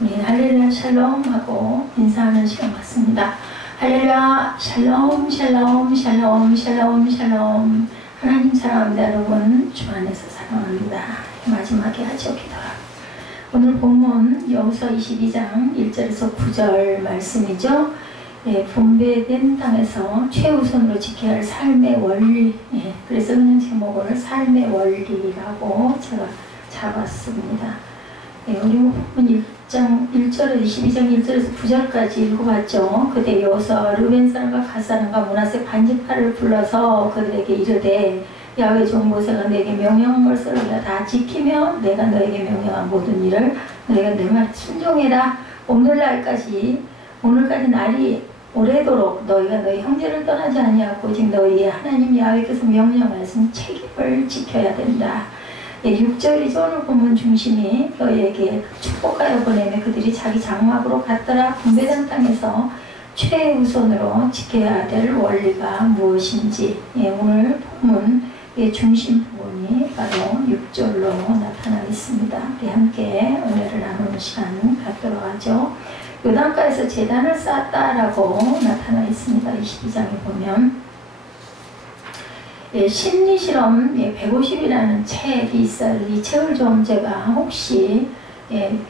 우리 할렐루야 샬롬 하고 인사하는 시간 같습니다. 할렐루야 샬롬 샬롬 샬롬 샬롬 샬롬. 하나님 사랑합니다. 여러분 주 안에서 사랑합니다. 마지막에 하죠 기도하고. 오늘 본문 여호수아 22장 1절에서 9절 말씀이죠. 분배된 땅에서 최우선으로 지켜야 할 삶의 원리. 그래서 그냥 제목을 삶의 원리라고 제가 잡았습니다. 우리 본문 1절 22장 1절에서 9절까지 읽어봤죠. 그때 여호수아가 르벤 사람과 갓 사람과 므낫세 반지파를 불러서 그들에게 이르되 야훼 종 모세가 내게 명령한 것을 너희가 다 지키며 내가 너에게 명령한 모든 일을 너희가 내 말에 순종해라. 오늘까지 날이 오래도록 너희가 너희 형제를 떠나지 아니하고 오직 너희의 하나님 야훼께서 명령하신 책임을 지켜야 된다. 6절이죠. 오늘 본문 중심이 너희에게 축복하여 보내며 그들이 자기 장막으로 갔더라. 분배된 땅에서 최우선으로 지켜야 될 원리가 무엇인지, 오늘 본문의 중심 부분이 바로 6절로 나타나겠습니다. 우리 함께 은혜를 나누는 시간 갖도록 하죠. 요단가에서 제단을 쌓았다라고 나타나 있습니다. 22장에 보면 심리실험 150이라는 책이 있어요. 이 책을 좀 제가 혹시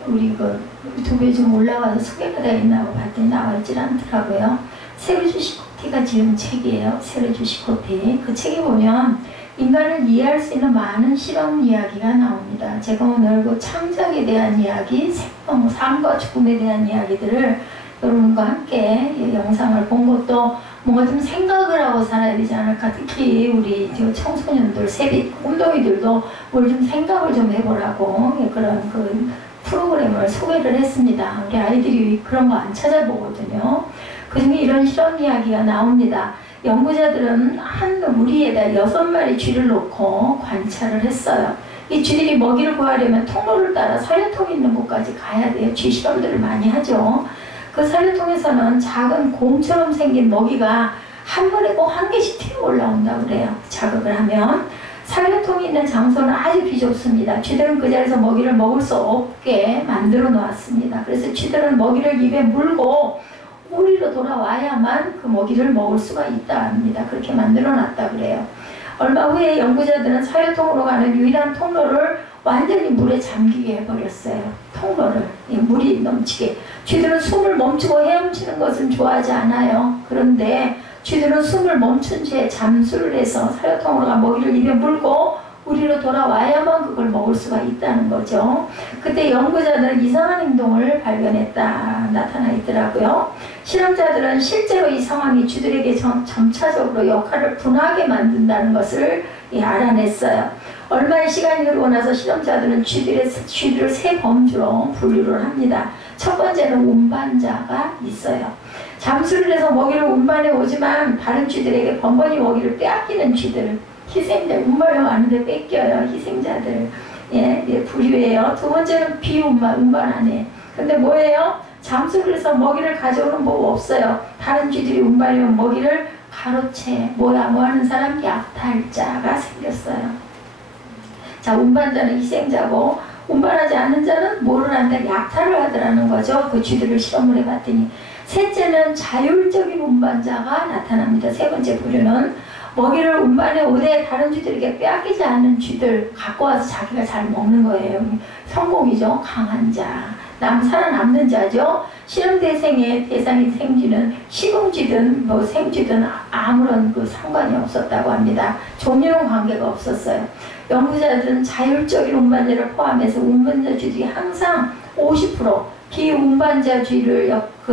우리 그 유튜브에 좀 올라와서 소개가 되어 있나고 봤더니 나와있질 않더라고요. 세르주 시코티가 지은 책이에요. 세르주 시코티. 그 책에 보면 인간을 이해할 수 있는 많은 실험 이야기가 나옵니다. 제가 오늘 그 창작에 대한 이야기, 생명, 삶과 죽음에 대한 이야기들을 여러분과 함께 영상을 본 것도 뭔가 좀 생각을 하고 살아야 되지 않을까. 특히 우리 청소년들, 세빛 운동이들도 뭘 좀 생각을 좀 해보라고 그런 그 프로그램을 소개를 했습니다. 우리 아이들이 그런 거 안 찾아보거든요. 그중에 이런 실험 이야기가 나옵니다. 연구자들은 한 우리에다 6마리 쥐를 놓고 관찰을 했어요. 이 쥐들이 먹이를 구하려면 통로를 따라 사료통이 있는 곳까지 가야 돼요. 쥐 실험들을 많이 하죠. 그 사료통에서는 작은 곰처럼 생긴 먹이가 한 번에 꼭 한 개씩 튀어 올라온다고 그래요. 자극을 하면. 사료통이 있는 장소는 아주 비좁습니다. 쥐들은 그 자리에서 먹이를 먹을 수 없게 만들어 놓았습니다. 그래서 쥐들은 먹이를 입에 물고 우리로 돌아와야만 그 먹이를 먹을 수가 있다 합니다. 그렇게 만들어 놨다 그래요. 얼마 후에 연구자들은 사료통으로 가는 유일한 통로를 완전히 물에 잠기게 해버렸어요. 통로를. 물이 넘치게. 쥐들은 숨을 멈추고 헤엄치는 것은 좋아하지 않아요. 그런데 쥐들은 숨을 멈춘 채 잠수를 해서 사료통으로 가 먹이를 입에 물고 우리로 돌아와야만 그걸 먹을 수가 있다는 거죠. 그때 연구자들은 이상한 행동을 발견했다 나타나 있더라고요. 실험자들은 실제로 이 상황이 쥐들에게 점차적으로 역할을 분하게 만든다는 것을 알아냈어요. 얼마의 시간이 흐르고 나서 실험자들은 쥐들을 세 범주로 분류를 합니다. 첫 번째는 운반자가 있어요. 잠수를 해서 먹이를 운반해 오지만 다른 쥐들에게 번번이 먹이를 빼앗기는 쥐들, 희생자, 운반을 하는데 뺏겨요. 희생자들. 부류예요. 두 번째는 비운반 안 해. 근데 뭐예요? 잠수를 해서 먹이를 가져오는 법 없어요. 다른 쥐들이 운반해온 먹이를 가로채 뭐 하는 사람? 약탈자가 생겼어요. 자, 운반자는 희생자고 운반하지 않는 자는 뭐를 한다? 약탈을 하더라는 거죠. 그 쥐들을 실험을 해봤더니. 셋째는 자율적인 운반자가 나타납니다. 세 번째 부류는 먹이를 운반해 오되 다른 쥐들에게 빼앗기지 않는 쥐들 갖고 와서 자기가 잘 먹는 거예요. 성공이죠. 강한 자. 살아남는 자죠. 실험 대상의 생쥐는 식용쥐든 생쥐든 아무런 상관이 없었다고 합니다. 종류는 관계가 없었어요. 연구자들은 자율적인 운반자를 포함해서 운반자 쥐들이 항상 50%, 비운반자 쥐를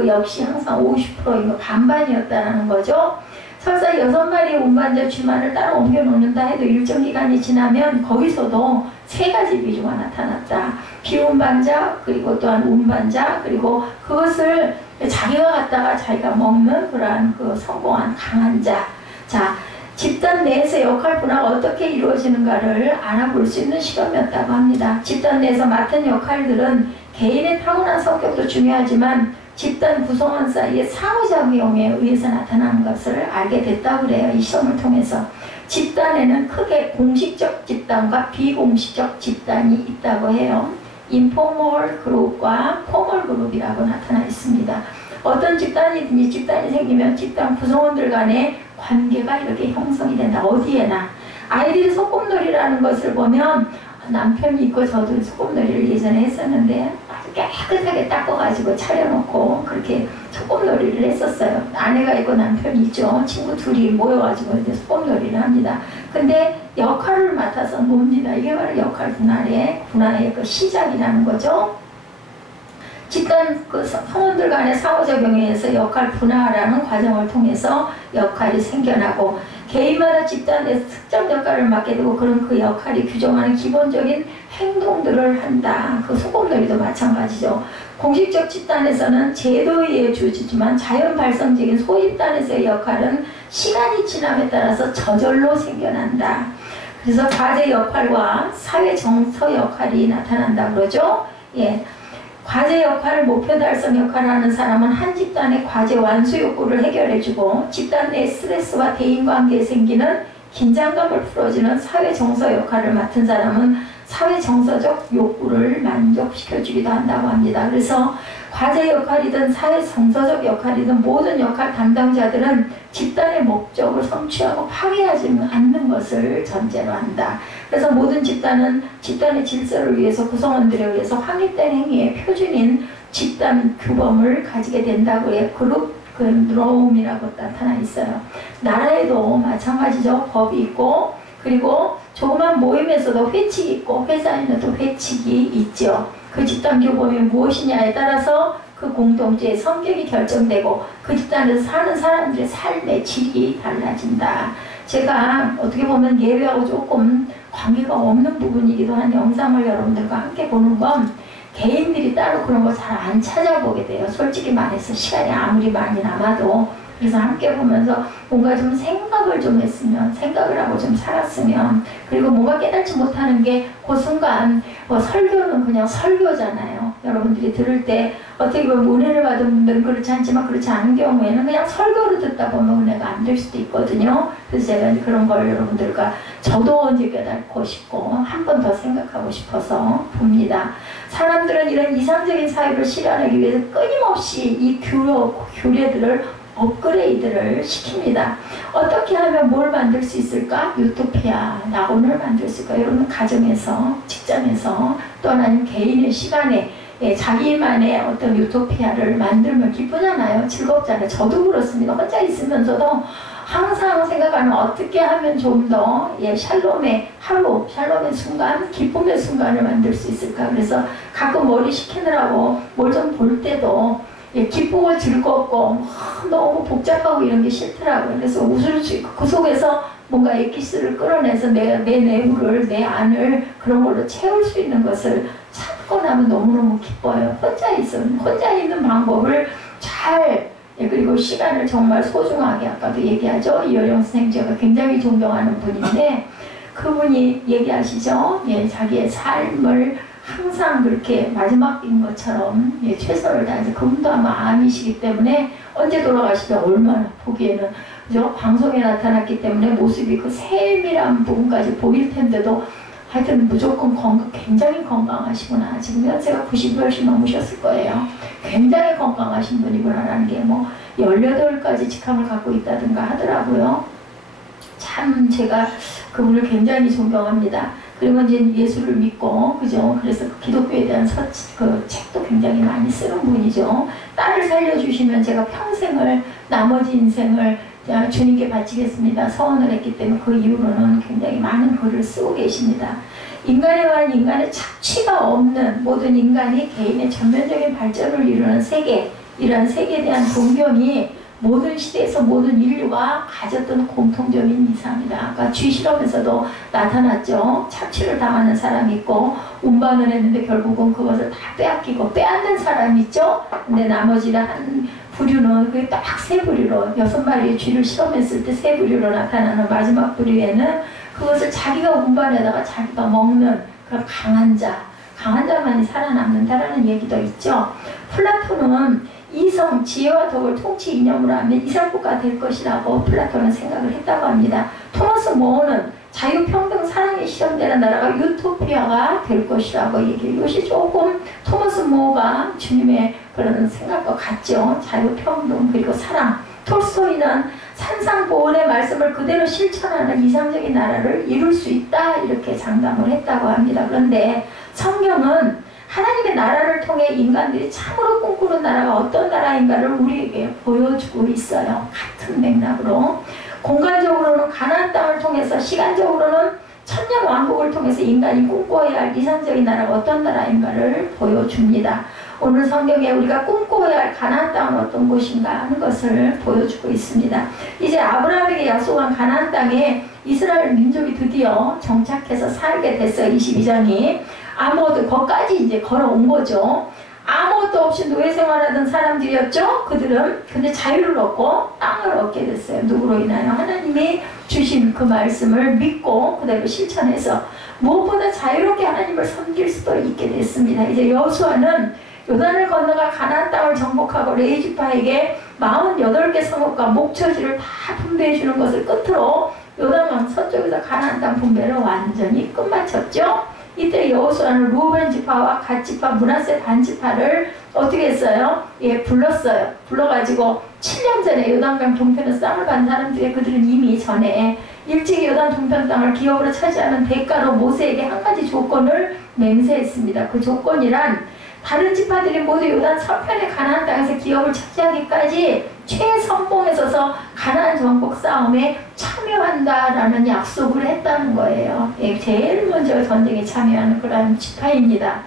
역시 항상 50%인 거 반반이었다는 거죠. 설사 6마리의 운반자 쥐만을 따로 옮겨 놓는다 해도 일정 기간이 지나면 거기서도 세 가지 비중가 나타났다. 비운반자, 그리고 또한 운반자, 그리고 그것을 자기가 갖다가 자기가 먹는 그러한 성공한 강한 자. 자, 집단 내에서 역할 분화가 어떻게 이루어지는가를 알아볼 수 있는 실험이었다고 합니다. 집단 내에서 맡은 역할들은 개인의 타고난 성격도 중요하지만 집단 구성원 사이의 상호작용에 의해서 나타나는 것을 알게 됐다고 그래요. 이 시험을 통해서. 집단에는 크게 공식적 집단과 비공식적 집단이 있다고 해요. 인포멀 그룹과 포멀 방법이라고 나타나 있습니다. 어떤 집단이든지 집단이 생기면 집단 구성원들 간의 관계가 이렇게 형성이 된다. 어디에나. 아이들이 소꿉놀이라는 것을 보면 남편이 있고 저도 소꿉놀이를 예전에 했었는데 아주 깨끗하게 닦아가지고 차려놓고 그렇게 소꿉놀이를 했었어요. 아내가 있고 남편이 있죠. 친구 둘이 모여가지고 이제 소꿉놀이를 합니다. 근데 역할을 맡아서 놉니다. 이게 바로 역할 분할의 그 시작이라는 거죠. 집단 그 성원들 간의 상호작용에 의해서 역할 분화라는 과정을 통해서 역할이 생겨나고 개인마다 집단에서 특정 역할을 맡게 되고 그런 그 역할이 규정하는 기본적인 행동들을 한다. 그 소꿉놀이도 마찬가지죠. 공식적 집단에서는 제도에 의해 주어지지만 자연 발성적인 소집단에서의 역할은 시간이 지남에 따라서 저절로 생겨난다. 그래서 과제 역할과 사회 정서 역할이 나타난다 그러죠. 예. 과제 역할을 목표 달성 역할을 하는 사람은 한 집단의 과제 완수 욕구를 해결해주고 집단 내 스트레스와 대인관계에 생기는 긴장감을 풀어주는 사회 정서 역할을 맡은 사람은 사회 정서적 욕구를 만족시켜주기도 한다고 합니다. 그래서 과제 역할이든 사회 정서적 역할이든 모든 역할 담당자들은 집단의 목적을 성취하고 파괴하지 않는 것을 전제로 한다. 그래서 모든 집단은 집단의 질서를 위해서 구성원들에 의해서 확립된 행위의 표준인 집단 규범을 가지게 된다고 해요. 그룹 롬이라고 나타나 있어요. 나라에도 마찬가지죠. 법이 있고 그리고 조그만 모임에서도 회칙이 있고 회사에도 회칙이 있죠. 그 집단 규범이 무엇이냐에 따라서 그 공동체의 성격이 결정되고 그 집단에서 사는 사람들의 삶의 질이 달라진다. 제가 어떻게 보면 예외하고 조금 관계가 없는 부분이기도 한 영상을 여러분들과 함께 보는 건 개인들이 따로 그런 거 잘 안 찾아보게 돼요. 솔직히 말해서 시간이 아무리 많이 남아도. 그래서 함께 보면서 뭔가 좀 생각을 좀 했으면, 생각을 하고 좀 살았으면, 그리고 뭔가 깨닫지 못하는 게 그 순간 설교는 그냥 설교잖아요. 여러분들이 들을 때 어떻게 보면 은혜를 받은 분들은 그렇지 않지만 그렇지 않은 경우에는 그냥 설교를 듣다 보면 은혜가 안 될 수도 있거든요. 그래서 제가 그런 걸 여러분들과 저도 언제 깨닫고 싶고 한 번 더 생각하고 싶어서 봅니다. 사람들은 이런 이상적인 사회를 실현하기 위해서 끊임없이 이 규례들을 업그레이드를 시킵니다. 어떻게 하면 뭘 만들 수 있을까? 유토피아, 낙원을 만들 수 있을까? 여러분 가정에서, 직장에서 또 하나님 개인의 시간에 자기만의 어떤 유토피아를 만들면 기쁘잖아요. 즐겁잖아요. 저도 그렇습니다. 혼자 있으면서도 항상 생각하는 어떻게 하면 좀 더 샬롬의 하루, 샬롬의 순간, 기쁨의 순간을 만들 수 있을까? 그래서 가끔 머리 식히느라고 뭘 좀 볼 때도 기쁘고 즐겁고 너무 복잡하고 이런 게 싫더라고요. 그래서 웃을 수 있고 그 속에서 뭔가 엑기스를 끌어내서 내 내부를, 내 안을 그런 걸로 채울 수 있는 것을 찾고 나면 너무너무 기뻐요. 혼자 있는 방법을 잘, 그리고 시간을 정말 소중하게, 아까도 얘기하죠. 이효령 선생님 제가 굉장히 존경하는 분인데 그분이 얘기하시죠. 자기의 삶을 항상 그렇게 마지막인 것처럼 최선을 다해서, 그분도 아마 암이시기 때문에 언제 돌아가시면 얼마나 보기에는 그죠? 방송에 나타났기 때문에 모습이 그 세밀한 부분까지 보일 텐데도 하여튼 무조건 굉장히 건강하시구나. 지금 연세가 90이 훨씬 넘으셨을 거예요. 굉장히 건강하신 분이구나라는 게 18가지 직함을 갖고 있다든가 하더라고요. 참 제가 그분을 굉장히 존경합니다. 그리고 이제 예수를 믿고, 그죠? 그래서 그 기독교에 대한 그 책도 굉장히 많이 쓰는 분이죠. 딸을 살려주시면 제가 평생을, 나머지 인생을 주님께 바치겠습니다. 서원을 했기 때문에 그 이후로는 굉장히 많은 글을 쓰고 계십니다. 인간에 관한 인간의 착취가 없는 모든 인간이 개인의 전면적인 발전을 이루는 세계, 이러한 세계에 대한 동경이 모든 시대에서 모든 인류가 가졌던 공통적인 이상이다. 아까 쥐 실험에서도 나타났죠. 착취를 당하는 사람이 있고 운반을 했는데 결국은 그것을 다 빼앗기고 빼앗는 사람이 있죠. 근데 나머지 한 부류는 그게 딱 세 부류로, 6마리의 쥐를 실험했을 때 세 부류로 나타나는 마지막 부류에는 그것을 자기가 운반에다가 자기가 먹는 그런 강한 자만이 살아남는다라는 얘기도 있죠. 플라톤은 이성, 지혜와 덕을 통치 이념으로 하면 이상국가 될 것이라고 플라톤은 생각을 했다고 합니다. 토마스 모어는 자유평등 사랑이 실현되는 나라가 유토피아가 될 것이라고 얘기해요. 이것이 조금 토마스 모어가 주님의 그런 생각과 같죠. 자유평등 그리고 사랑. 톨스토이는 산상보온의 말씀을 그대로 실천하는 이상적인 나라를 이룰 수 있다 이렇게 장담을 했다고 합니다. 그런데 성경은 하나님의 나라를 통해 인간들이 참으로 꿈꾸는 나라가 어떤 나라인가를 우리에게 보여주고 있어요. 같은 맥락으로 공간적으로는 가나안 땅을 통해서, 시간적으로는 천년 왕국을 통해서 인간이 꿈꿔야 할 이상적인 나라가 어떤 나라인가를 보여줍니다. 오늘 성경에 우리가 꿈꿔야 할 가나안 땅은 어떤 곳인가 하는 것을 보여주고 있습니다. 이제 아브라함에게 약속한 가나안 땅에 이스라엘 민족이 드디어 정착해서 살게 됐어요. 22장이 아무것도 거기까지 이제 걸어온 거죠. 아무것도 없이 노예 생활하던 사람들이었죠. 그들은 근데 자유를 얻고 땅을 얻게 됐어요. 누구로 인하여? 하나님이 주신 그 말씀을 믿고 그대로 실천해서 무엇보다 자유롭게 하나님을 섬길 수도 있게 됐습니다. 이제 여호수아는 요단을 건너가 가나안 땅을 정복하고 레위지파에게 48개 성읍과 목초지를 다 분배해 주는 것을 끝으로 요단강 서쪽에서 가나안 땅 분배를 완전히 끝마쳤죠. 이때 여호수아는 루벤 지파와 갓 지파, 므낫세 반 지파를 어떻게 했어요? 예, 불렀어요. 불러가지고 7년 전에 요단강 동편에서 땅을 받은 사람들이 그들은 이미 전에 일찍 요단 동편 땅을 기업으로 차지하는 대가로 모세에게 한 가지 조건을 맹세했습니다. 그 조건이란 다른 지파들이 모두 요단 서편의 가나안 땅에서 기업을 차지하기까지 최선봉에 서서 가나안 정복 싸움에 참여한다라는 약속을 했다는 거예요. 예, 제일 먼저 전쟁에 참여하는 그런 지파입니다.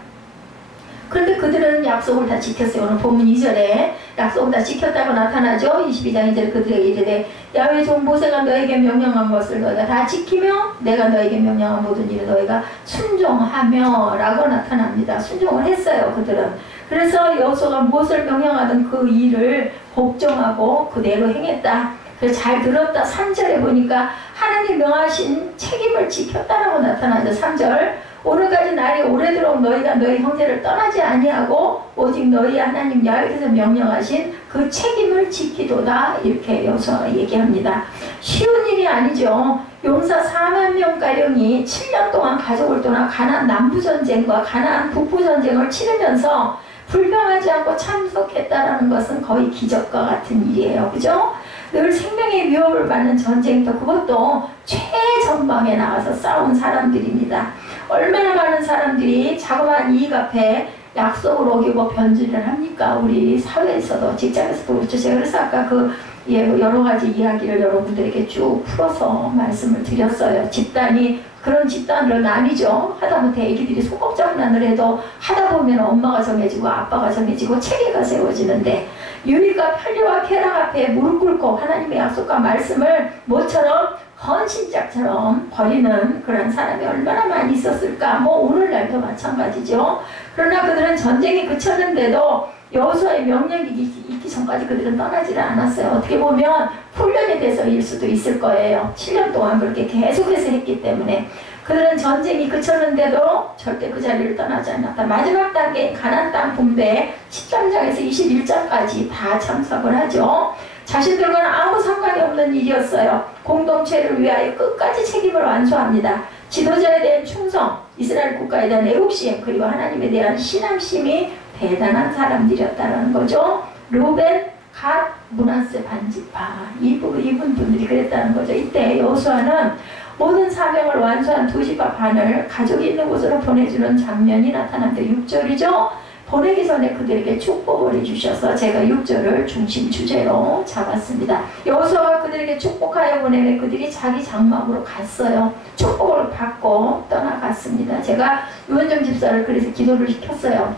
그런데 그들은 약속을 다 지켰어요. 오늘 본문 2절에 약속을 다 지켰다고 나타나죠. 22장 2절에 그들에게 이르되 야훼 종 모세가 너에게 명령한 것을 너희가 다 지키며 내가 너에게 명령한 모든 일을 너희가 순종하며 라고 나타납니다. 순종을 했어요. 그들은. 그래서 여호수아가 무엇을 명령하든 그 일을 복종하고 그대로 행했다. 그래서 잘 들었다. 3절에 보니까 하나님 명하신 책임을 지켰다라고 나타나죠. 3절 오늘까지 날이 오래도록 너희가 너희 형제를 떠나지 아니하고 오직 너희 하나님 야훼께서 명령하신 그 책임을 지키도다 이렇게 여호수아가 얘기합니다. 쉬운 일이 아니죠. 용사 4만 명가량이 7년 동안 가족을 떠나 가나안 남부전쟁과 가나안 북부전쟁을 치르면서 불평하지 않고 참석했다라는 것은 거의 기적과 같은 일이에요. 그죠? 늘 생명의 위협을 받는 전쟁터, 그것도 최전방에 나가서 싸운 사람들입니다. 얼마나 많은 사람들이 자그마한 이익 앞에 약속을 어기고 변질을 합니까? 우리 사회에서도, 직장에서도 그렇죠. 제가 그래서 아까 그 여러 가지 이야기를 여러분들에게 쭉 풀어서 말씀을 드렸어요. 집단이 그런 집단으로 나뉘죠. 하다못해 애기들이 소꿉장난을 해도 하다 보면 엄마가 정해지고 아빠가 정해지고 체계가 세워지는데 유익과 편리와 쾌락 앞에 무릎 꿇고 하나님의 약속과 말씀을 모처럼 헌신짝처럼 버리는 그런 사람이 얼마나 많이 있었을까. 뭐 오늘날도 마찬가지죠. 그러나 그들은 전쟁이 그쳤는데도 여호수아의 명령이 있기 전까지 그들은 떠나지를 않았어요. 어떻게 보면 훈련이 돼서일 수도 있을 거예요. 7년 동안 그렇게 계속해서 했기 때문에 그들은 전쟁이 그쳤는데도 절대 그 자리를 떠나지 않았다. 마지막 단계인 가나안 땅 분배 13장에서 21장까지 다 참석을 하죠. 자신들과는 아무 상관이 없는 일이었어요. 공동체를 위하여 끝까지 책임을 완수합니다. 지도자에 대한 충성, 이스라엘 국가에 대한 애국심, 그리고 하나님에 대한 신앙심이 대단한 사람들이었다는 거죠. 루벤, 갓, 므낫세 반지파 이분들이 그랬다는 거죠. 이때 여호수아는 모든 사명을 완수한 두 지파 반을 가족이 있는 곳으로 보내주는 장면이 나타납니다. 6절이죠. 보내기 전에 그들에게 축복을 해주셔서 제가 6절을 중심 주제로 잡았습니다. 여호수아가 그들에게 축복하여 보내면 그들이 자기 장막으로 갔어요. 축복을 받고 떠나갔습니다. 제가 유원정 집사를 그래서 기도를 시켰어요.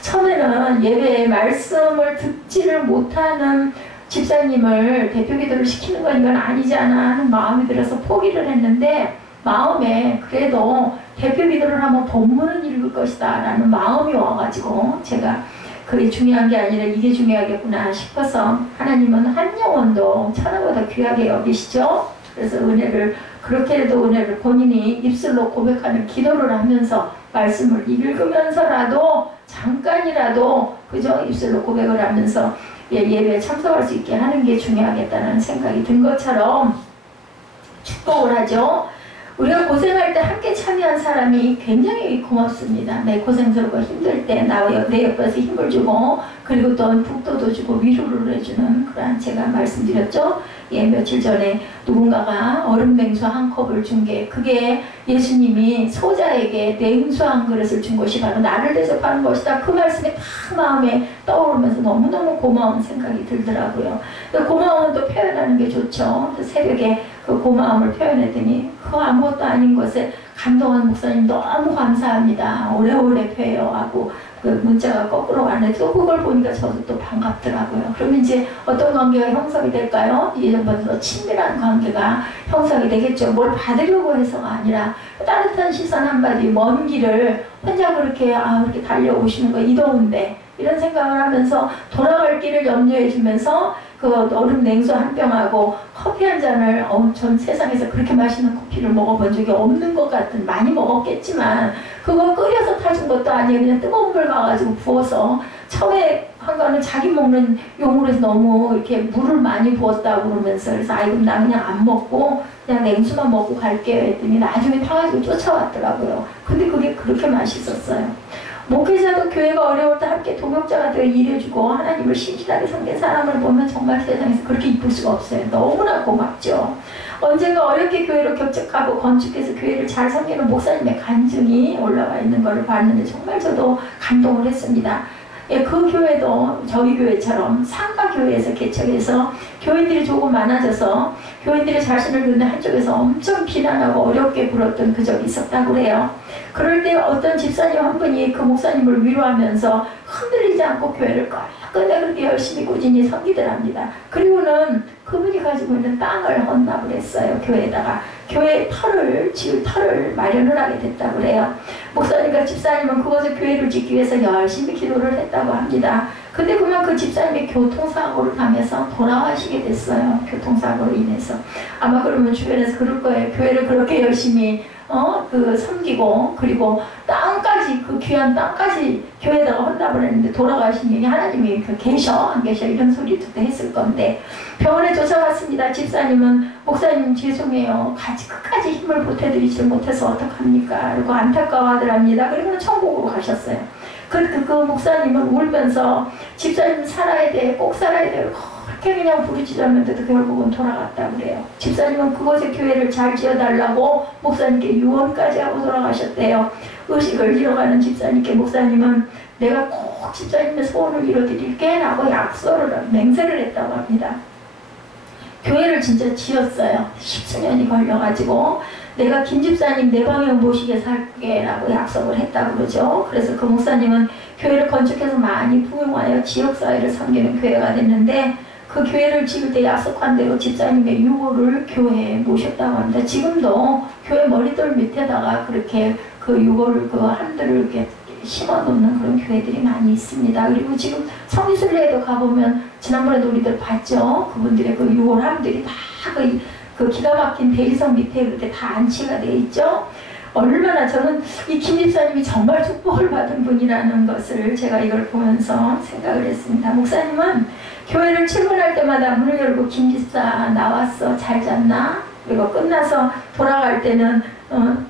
처음에는 예배에 말씀을 듣지를 못하는 집사님을 대표 기도를 시키는 건 이건 아니지 않아 하는 마음이 들어서 포기를 했는데 마음에 그래도 대표 기도를 하면 본문은 읽을 것이다 라는 마음이 와가지고 제가 그게 중요한 게 아니라 이게 중요하겠구나 싶어서 하나님은 한 영혼도 천하보다 귀하게 여기시죠. 그래서 은혜를 그렇게라도 은혜를 본인이 입술로 고백하는 기도를 하면서 말씀을 읽으면서라도 잠깐이라도 그저 입술로 고백을 하면서 예배에 참석할 수 있게 하는 게 중요하겠다는 생각이 든 것처럼 축복을 하죠. 우리가 고생할 때 함께 참여한 사람이 굉장히 고맙습니다. 내 고생스럽고 힘들 때 내 옆에서 힘을 주고 그리고 또 북돋워 주고 위로를 해주는 그런 제가 말씀드렸죠. 예, 며칠 전에 누군가가 얼음 냉수 한 컵을 준 게 그게 예수님이 소자에게 냉수 한 그릇을 준 것이 바로 나를 대접하는 것이다. 그 말씀이 다 마음에 떠오르면서 너무너무 고마운 생각이 들더라고요. 고마움은 또 표현하는 게 좋죠. 새벽에 그 고마움을 표현했더니 그 아무것도 아닌 것에 감동한 목사님 너무 감사합니다. 오래오래 뵈요 하고 그 문자가 거꾸로 왔는데 또 그걸 보니까 저도 또 반갑더라고요. 그러면 이제 어떤 관계가 형성이 될까요? 예전보다 더 친밀한 관계가 형성이 되겠죠. 뭘 받으려고 해서가 아니라 따뜻한 시선 한마디, 먼 길을 혼자 그렇게 이렇게 달려오시는 거 이 더운데 이런 생각을 하면서 돌아갈 길을 염려해 주면서 그 얼음 냉수 한 병하고 커피 한 잔을 전 세상에서 그렇게 맛있는 커피를 먹어본 적이 없는 것 같은, 많이 먹었겠지만 그거 끓여서 타준 것도 아니에요. 그냥 뜨거운 물 가가지고 부어서 처음에 한 거는 자기 먹는 용으로 해서 너무 이렇게 물을 많이 부었다고 그러면서 그래서 그럼 나 그냥 안 먹고 그냥 냉수만 먹고 갈게요 했더니 나중에 타가지고 쫓아왔더라고요. 근데 그게 그렇게 맛있었어요. 목회자도 교회가 어려울 때 함께 동역자가 되어 일해주고 하나님을 신실하게 섬긴 사람을 보면 정말 세상에서 그렇게 이쁠 수가 없어요. 너무나 고맙죠. 언젠가 어렵게 교회를 개척하고 건축해서 교회를 잘 섬기는 목사님의 간증이 올라와 있는 것을 봤는데 정말 저도 감동을 했습니다. 예, 그 교회도 저희 교회처럼 상가교회에서 개척해서 교인들이 조금 많아져서 교인들이 자신을 듣는 한쪽에서 엄청 비난하고 어렵게 굴었던 그 적이 있었다고 그래요. 그럴 때 어떤 집사님 한 분이 그 목사님을 위로하면서 흔들리지 않고 교회를 끝내 그렇게 열심히 꾸준히 섬기더랍니다. 그리고는 그분이 가지고 있는 땅을 헌납을 했어요. 교회에다가 교회 지을 터를 마련을 하게 됐다고 그래요. 목사님과 집사님은 그것을 교회를 짓기 위해서 열심히 기도를 했다고 합니다. 근데 그만 그 집사님이 교통사고를 당해서 돌아가시게 됐어요. 교통사고로 인해서. 아마 그러면 주변에서 그럴 거예요. 교회를 그렇게 열심히 섬기고 그리고 땅까지 그 귀한 땅까지 교회에다가 헌납을 했는데 돌아가신 얘기 하나님이 계셔 안 계셔 이런 소리도 했을 건데 병원에 쫓아갔습니다. 집사님은 목사님 죄송해요. 끝까지 힘을 보태드리지 못해서 어떡합니까? 그리고 안타까워하더랍니다. 그리고는 천국으로 가셨어요. 그 목사님은 울면서 집사님 살아야 돼, 꼭 살아야 돼. 그렇게 그냥 부르짖었는데도 결국은 돌아갔다고 그래요. 집사님은 그곳에 교회를 잘 지어달라고 목사님께 유언까지 하고 돌아가셨대요. 의식을 잃어가는 집사님께 목사님은 내가 꼭 집사님의 소원을 이뤄드릴게 라고 맹세를 했다고 합니다. 교회를 진짜 지었어요. 10수년이 걸려가지고 내가 김 집사님 내 방에 모시게 살게 라고 약속을 했다고 그러죠. 그래서 그 목사님은 교회를 건축해서 많이 부흥하여 지역사회를 섬기는 교회가 됐는데 그 교회를 지을 때 약속한 대로 집사님의 유골을 교회에 모셨다고 합니다. 지금도 교회 머리돌 밑에다가 그렇게 그 유골을 그 함들을 이렇게 심어 놓는 그런 교회들이 많이 있습니다. 그리고 지금 성리순례에도 가보면 지난번에도 우리들 봤죠. 그분들의 그 유골함들이 다 그 기가 막힌 대리석 밑에 그렇게 다 안치가 돼 있죠. 얼마나 저는 이 김 집사님이 정말 축복을 받은 분이라는 것을 제가 이걸 보면서 생각을 했습니다. 목사님은 교회를 출근할 때마다 문을 열고 김 집사 나왔어 잘 잤나? 그리고 끝나서 돌아갈 때는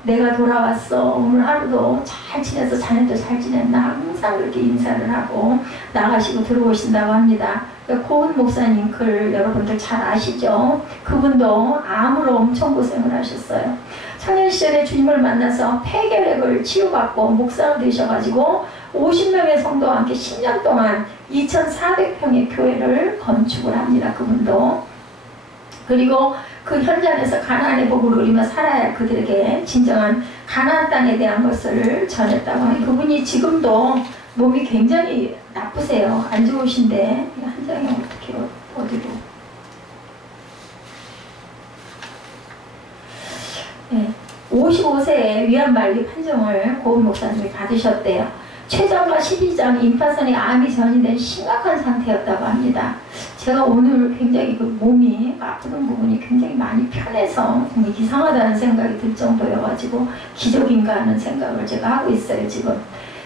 내가 돌아왔어 오늘 하루도 잘 지냈어 자네도 잘 지냈나? 항상 그렇게 인사를 하고 나가시고 들어오신다고 합니다. 고은 목사님 글 여러분들 잘 아시죠? 그분도 암으로 엄청 고생을 하셨어요. 청년 시절에 주님을 만나서 폐결핵을 치유받고 목사가 되셔가지고 50명의 성도와 함께 10년 동안 2,400평의 교회를 건축을 합니다. 그분도. 그리고 그 현장에서 가나안의 복을 누리며 살아야 할 그들에게 진정한 가나안 땅에 대한 것을 전했다고 하니 그분이 지금도 몸이 굉장히 나쁘세요. 안 좋으신데 한 장에 어떻게 어디로 네. 55세에 위암말기 판정을 고은 목사님이 받으셨대요. 췌장과 12장 임파선에 암이 전이된 심각한 상태였다고 합니다. 제가 오늘 굉장히 그 몸이 아프는 부분이 굉장히 많이 편해서 이상하다는 생각이 들 정도여가지고 기적인가 하는 생각을 제가 하고 있어요. 지금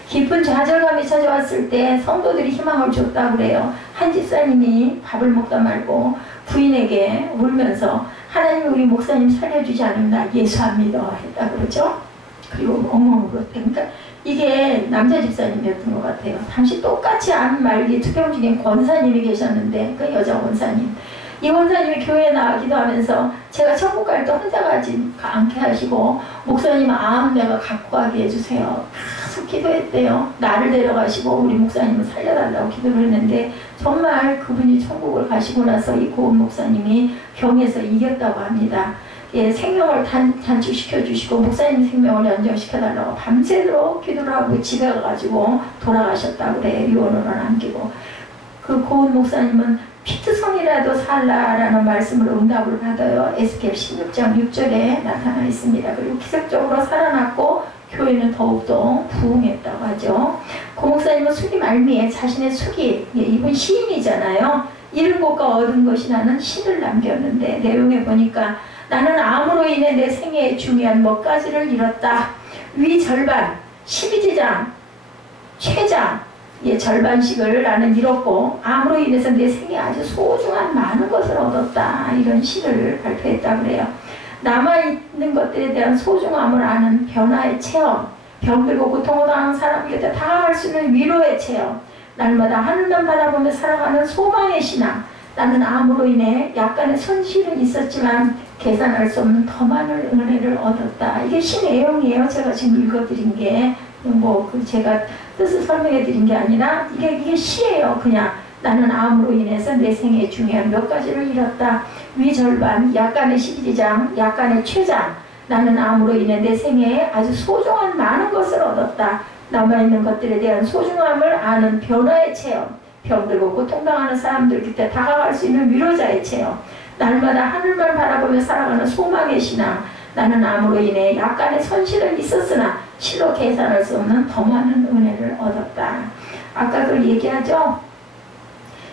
깊은 좌절감이 찾아왔을 때 성도들이 희망을 줬다고 그래요. 한 집사님이 밥을 먹다 말고 부인에게 울면서 하나님이 우리 목사님 살려주지 않으면 나 예수 안 믿어 했다 그러죠. 그리고 엉엉 울었대. 그러니까 이게 남자 집사님이었던 것 같아요. 당시 똑같이 암 말기 투병 중인 권사님이 계셨는데 그 여자 권사님, 이 권사님이 교회에 나와 기도하면서 제가 천국 갈 때 혼자 가지 않게 하시고 목사님 암 내가 갖고 가게 해주세요. 계속 기도했대요. 나를 데려가시고 우리 목사님을 살려달라고 기도를 했는데 정말 그분이 천국을 가시고 나서 이 고은 목사님이 병에서 이겼다고 합니다. 예, 생명을 단축시켜 주시고 목사님 생명을 연장시켜 달라고 밤새도록 기도를 하고 집에 가가지고 돌아가셨다고 그래. 유언으로 남기고. 그 고은 목사님은 피트성이라도 살라라는 말씀으로 응답을 받아요. 에스겔 16장 6절에 나타나 있습니다. 그리고 기적적으로 살아났고 교회는 더욱더 부흥했다고 하죠. 고 목사님은 수기 말미에 자신의 수기, 이분 시인이잖아요. 잃은 것과 얻은 것이라는 시를 남겼는데 내용에 보니까 나는 암으로 인해 내 생애의 중요한 몇 가지를 잃었다. 위 절반, 12제장, 최장, 절반씩을 나는 잃었고 암으로 인해서 내 생에 아주 소중한 많은 것을 얻었다. 이런 시를 발표했다 그래요. 남아있는 것들에 대한 소중함을 아는 변화의 체험, 병들고 고통을 당하는 사람 곁에 다가갈 수 있는 위로의 체험, 날마다 하늘만 바라보며 살아가는 소망의 신앙. 나는 암으로 인해 약간의 손실은 있었지만 계산할 수 없는 더 많은 은혜를 얻었다. 이게 시 내용이에요. 제가 지금 읽어드린 게 제가 뜻을 설명해 드린 게 아니라 이게 시예요. 그냥 나는 암으로 인해서 내 생에 중요한 몇 가지를 잃었다. 위 절반, 약간의 12장, 약간의 최장. 나는 암으로 인해 내 생에 아주 소중한 많은 것을 얻었다. 남아있는 것들에 대한 소중함을 아는 변화의 체험. 병들고 고통당하는 사람들 곁에 다가갈 수 있는 위로자의 체험. 날마다 하늘만 바라보며 살아가는 소망의 신앙. 나는 암으로 인해 약간의 손실은 있었으나 실로 계산할 수 없는 더 많은 은혜를 얻었다. 아까 그걸 얘기하죠.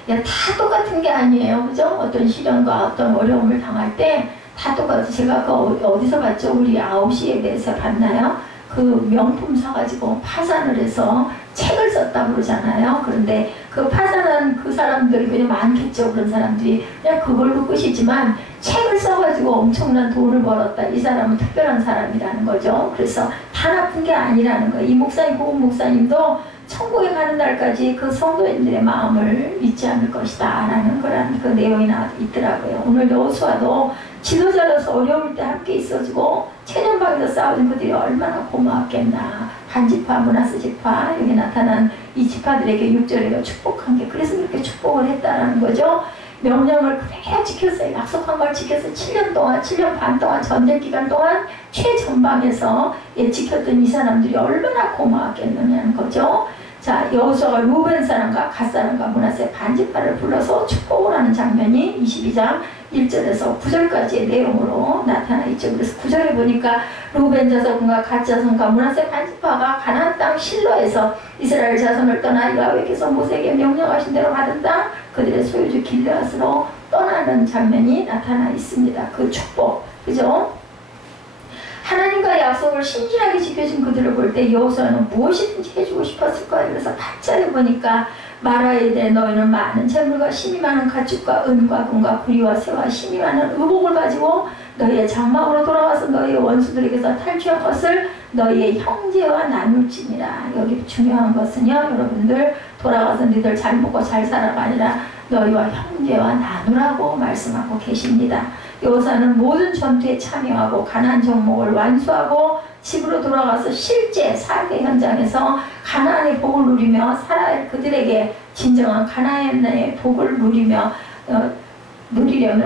다 똑같은 게 아니에요. 그죠? 어떤 시련과 어떤 어려움을 당할 때 다 똑같아요. 제가 어디서 봤죠? 우리 9시에 대해서 봤나요? 그 명품 사가지고 파산을 해서 책을 썼다고 그러잖아요. 그런데 그 파산한 그 사람들이 그냥 많겠죠. 그런 사람들이 그냥 그걸로 끝이지만 책을 써가지고 엄청난 돈을 벌었다. 이 사람은 특별한 사람이라는 거죠. 그래서 다 나쁜 게 아니라는 거예요. 이 목사님, 고은 목사님도 천국에 가는 날까지 그 성도인들의 마음을 잊지 않을 것이다 라는 그 내용이 있더라고요. 오늘 여호수아도 지도자로서 어려울 때 함께 있어주고 체념방에서 싸우는 그들이 얼마나 고마웠겠나. 반지파, 므낫세 지파, 여기 나타난 이 지파들에게 6절에 축복한 게 그래서 그렇게 축복을 했다라는 거죠. 명령을 그대로 지켰어요. 약속한 걸 지켜서 7년 동안, 7년 반 동안 전쟁 기간 동안 최전방에서 지켰던 이 사람들이 얼마나 고마웠겠느냐는 거죠. 자, 여호수아가 루벤 사람과 갓 사람과 므낫세 반지파를 불러서 축복을 하는 장면이 22장 1절에서 9절까지의 내용으로 나타나 있죠. 그래서 9절에 보니까 루벤 자손과 갓 자손과 므낫세 반지파가 가나안 땅 실로에서 이스라엘 자손을 떠나 여호와께서 모세에게 명령하신 대로 받은 땅 그들의 소유주 길르앗으로 떠나는 장면이 나타나 있습니다. 그 축복, 그죠? 하나님과의 약속을 신실하게 지켜준 그들을 볼 때 여호수아는 무엇이든지 해주고 싶었을 거예요. 그래서 8절에 보니까 말하야 돼 너희는 많은 재물과 힘이 많은 가축과 은과 금과 구리와 새와 힘이 많은 의복을 가지고 너희의 장막으로 돌아와서 너희의 원수들에게서 탈취한 것을 너희의 형제와 나눌지니라. 여기 중요한 것은요, 여러분들 돌아가서 너희들 잘 먹고 잘 살아가 아니라 너희와 형제와 나누라고 말씀하고 계십니다. 여호수아는 모든 전투에 참여하고 가나안 정복을 완수하고 집으로 돌아가서 실제 사회 현장에서 가나안의 복을 누리며 살아야 할 그들에게 진정한 가나안의 복을 누리려면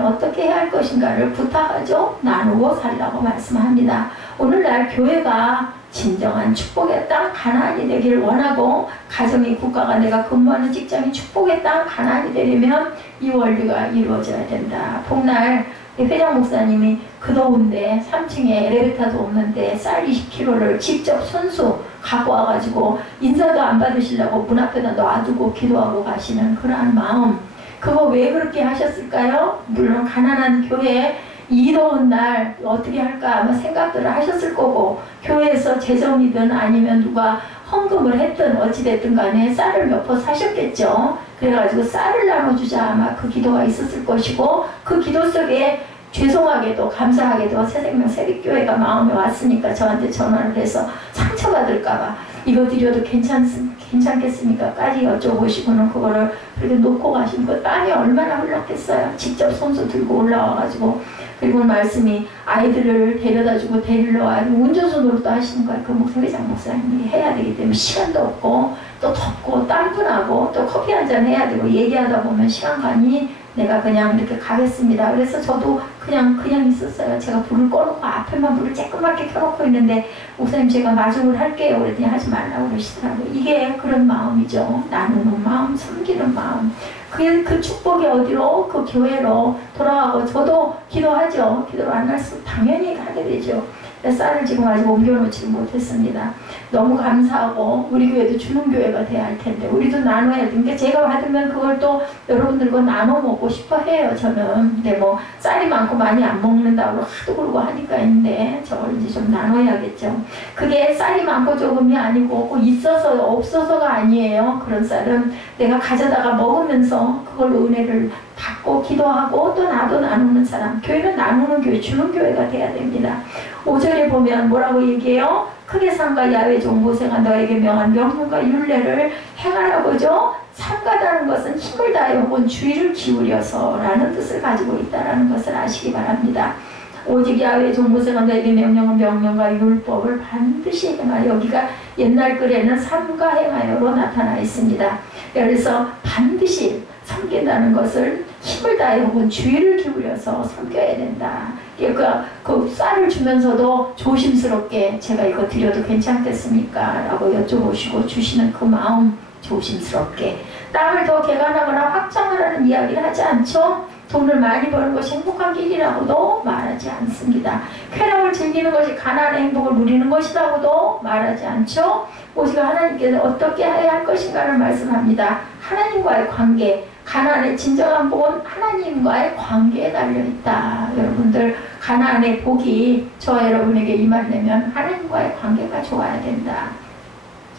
어떻게 해야 할 것인가를 부탁하죠. 나누고 살라고 말씀합니다. 오늘날 교회가 진정한 축복의 땅 가나안이 되기를 원하고 가정의 국가가 내가 근무하는 직장이 축복의 땅 가나안이 되려면 이 원리가 이루어져야 된다. 복날 회장 목사님이 그 더운데 3층에 엘리베이터도 없는데 쌀 20kg를 직접 손수 갖고 와가지고 인사도 안 받으시려고 문 앞에다 놔두고 기도하고 가시는 그러한 마음, 그거 왜 그렇게 하셨을까요? 물론 가난한 교회 이 더운 날 어떻게 할까 아마 생각들을 하셨을 거고, 교회에서 재정이든 아니면 누가 헌금을 했든 어찌됐든 간에 쌀을 몇 포 사셨겠죠. 그래가지고 쌀을 나눠주자 아마 그 기도가 있었을 것이고, 그 기도 속에 죄송하게도 감사하게도 새생명 새벽교회가 마음에 왔으니까 저한테 전화를 해서 상처받을까봐 이거 드려도 괜찮겠습니까? 까지 여쭤보시고는 그거를 그렇게 놓고 가신 거 땀이 얼마나 흘렀겠어요. 직접 손수 들고 올라와가지고 그리고 말씀이 아이들을 데려다주고 데리러 와야 운전수 노릇도 하시는 거예요. 그 목회장 목사님이 해야 되기 때문에 시간도 없고 또 덥고 땀도 나고 또 커피 한잔 해야 되고 얘기하다 보면 시간 가니 내가 그냥 이렇게 가겠습니다. 그래서 저도 그냥 있었어요. 제가 불을 꺼놓고 앞에만 불을 쬐끄맣게 켜놓고 있는데 목사님 제가 마중을 할게요. 그랬더니 하지 말라고 그러시더라고요. 이게 그런 마음이죠. 나누는 마음, 섬기는 마음. 그 축복이 어디로? 그 교회로 돌아가고 저도 기도하죠. 기도를 안 할 수 당연히 하게 되죠. 쌀을 지금 아직 옮겨놓지 못했습니다. 너무 감사하고 우리 교회도 주는 교회가 돼야 할 텐데 우리도 나눠야 되는데 제가 받으면 그걸 또 여러분들과 나눠 먹고 싶어 해요. 저는. 근데 뭐 쌀이 많고 많이 안 먹는다고 하도 그러고 하니까 있는데 저걸 이제 좀 나눠야겠죠. 그게 쌀이 많고 조금이 아니고 꼭 있어서 없어서가 아니에요. 그런 쌀은 내가 가져다가 먹으면서 그걸로 은혜를 받고 기도하고 또 나도 나누는 사람. 교회는 나누는 교회, 주는 교회가 돼야 됩니다. 5절에 보면 뭐라고 얘기해요? 크게 삼가 야훼 종 모세가 너에게 명한 명령과 율례를 행하라고죠. 삼가다는 것은 힘을 다해 혹은 주의를 기울여서 라는 뜻을 가지고 있다는 것을 아시기 바랍니다. 오직 야훼 종 모세가 너에게 명령한 명령과 율법을 반드시 행하여 여기가 옛날 글에는 삼가 행하여로 나타나 있습니다. 그래서 반드시 섬긴다는 것을 힘을 다해 혹은 주의를 기울여서 섬겨야 된다. 그러니까 그 쌀을 주면서도 조심스럽게 제가 이거 드려도 괜찮겠습니까? 라고 여쭤보시고 주시는 그 마음 조심스럽게 땅을 더 개간하거나 확장하라는 이야기를 하지 않죠? 돈을 많이 버는 것이 행복한 길이라고도 말하지 않습니다. 쾌락을 즐기는 것이 가나안의 행복을 누리는 것이라고도 말하지 않죠? 오직 하나님께서 어떻게 해야 할 것인가를 말씀합니다. 하나님과의 관계, 가나안의 진정한 복은 하나님과의 관계에 달려있다. 여러분들 가나안의 복이 저와 여러분에게 임하려면 하나님과의 관계가 좋아야 된다.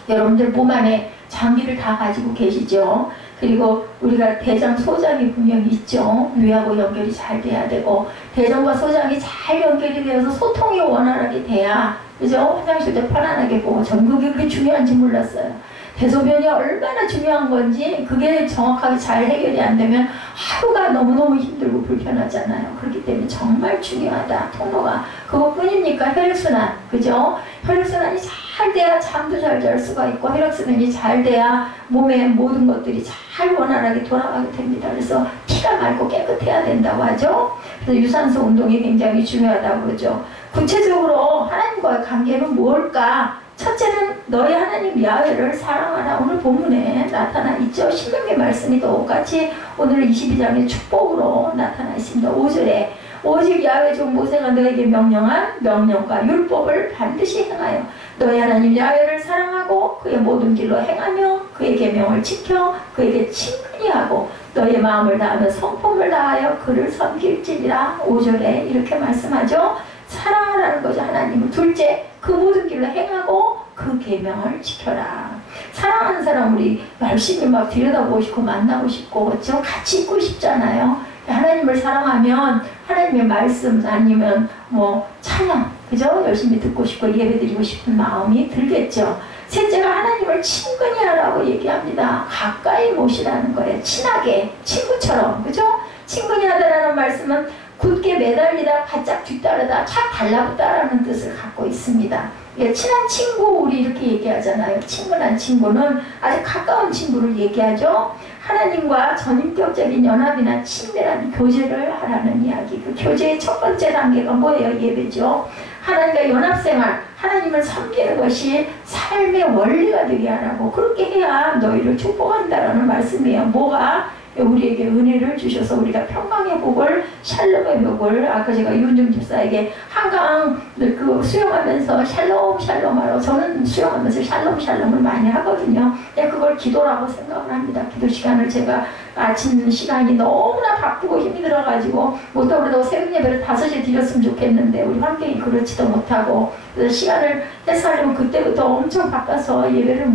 여러분들 몸 안에 장기를 다 가지고 계시죠. 그리고 우리가 대장, 소장이 분명히 있죠. 뇌하고 연결이 잘 돼야 되고 대장과 소장이 잘 연결이 되어서 소통이 원활하게 돼야 그죠? 화장실도 편안하게 보고 전 그게 그렇게 중요한지 몰랐어요. 대소변이 얼마나 중요한 건지 그게 정확하게 잘 해결이 안 되면 하루가 너무너무 힘들고 불편하잖아요. 그렇기 때문에 정말 중요하다. 통로가 그것뿐입니까? 혈액순환, 그죠? 혈액순환이 잘 돼야 잠도 잘 잘 수가 있고 혈액순환이 잘 돼야 몸의 모든 것들이 잘 원활하게 돌아가게 됩니다. 그래서 피가 맑고 깨끗해야 된다고 하죠. 그래서 유산소 운동이 굉장히 중요하다고 그러죠. 구체적으로 하나님과의 관계는 뭘까? 첫째는 너희 하나님 야훼를 사랑하라. 오늘 본문에 나타나 있죠. 신명기 말씀이 똑같이 오늘 22장의 축복으로 나타나 있습니다. 5절에 오직 야훼 종 모세가 너에게 명령한 명령과 율법을 반드시 행하여 너희 하나님 야훼를 사랑하고 그의 모든 길로 행하며 그의 계명을 지켜 그에게 친근히 하고 너의 마음을 다하며 성품을 다하여 그를 섬길지니라. 5절에 이렇게 말씀하죠. 사랑하라는 거죠. 하나님을. 둘째, 그 모든 길로 행하고 그 계명을 지켜라. 사랑하는 사람 우리 열심히 막 들여다보고 싶고 만나고 싶고 그렇죠? 같이 있고 싶잖아요. 하나님을 사랑하면 하나님의 말씀 아니면 뭐 찬양 그죠? 열심히 듣고 싶고 예배드리고 싶은 마음이 들겠죠. 셋째가 하나님을 친근히 하라고 얘기합니다. 가까이 모시라는 거예요. 친하게 친구처럼 그죠? 친근히 하다라는 말씀은 굳게 매달리다 바짝 뒤따르다 착 달라붙다라는 뜻을 갖고 있습니다. 예, 친한 친구 우리 이렇게 얘기하잖아요. 친근한 친구는 아주 가까운 친구를 얘기하죠. 하나님과 전인격적인 연합이나 친밀한 교제를 하라는 이야기. 그 교제의 첫 번째 단계가 뭐예요? 예배죠. 하나님과 연합생활, 하나님을 섬기는 것이 삶의 원리가 되게 하라고. 그렇게 해야 너희를 축복한다라는 말씀이에요. 뭐가? 우리에게 은혜를 주셔서 우리가 평강의 복을 샬롬의 복을 아까 제가 이윤정 집사에게 한강 그 수영하면서 샬롬 샬롬 하러 저는 수영하면서 샬롬 샬롬을 많이 하거든요. 그걸 기도라고 생각을 합니다. 기도 시간을 제가 아침 시간이 너무나 바쁘고 힘이 들어가지고 못하고 새벽 예배를 5시에 드렸으면 좋겠는데 우리 환경이 그렇지도 못하고 그래서 시간을 해서 그때부터 엄청 바빠서 예배를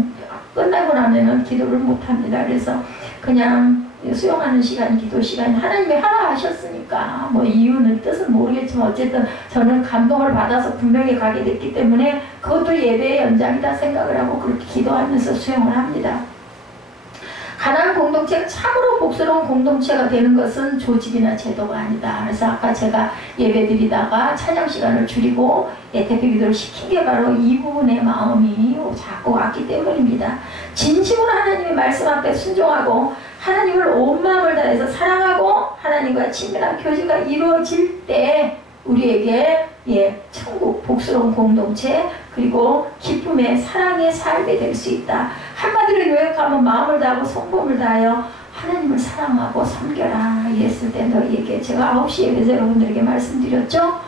끝나고 나면은 기도를 못합니다. 그래서 그냥 수용하는 시간, 기도 시간, 하나님이 하라 하셨으니까 뭐 이유는 뜻은 모르겠지만 어쨌든 저는 감동을 받아서 분명히 가게 됐기 때문에 그것도 예배의 연장이다 생각을 하고 그렇게 기도하면서 수용을 합니다. 가난 공동체가 참으로 복스러운 공동체가 되는 것은 조직이나 제도가 아니다. 그래서 아까 제가 예배 드리다가 찬양 시간을 줄이고 대표 기도를 시킨 게 바로 이 부분의 마음이 자꾸 왔기 때문입니다. 진심으로 하나님의 말씀 앞에 순종하고 하나님을 온 마음을 다해서 사랑하고 하나님과 친밀한 교제가 이루어질 때 우리에게 천국, 복스러운 공동체, 그리고 기쁨의 사랑의 삶이 될 수 있다. 한마디로 요약하면 마음을 다하고 성품을 다하여 하나님을 사랑하고 섬겨라. 이랬을 때 너희에게 제가 9시 예배자 여러분들에게 말씀드렸죠.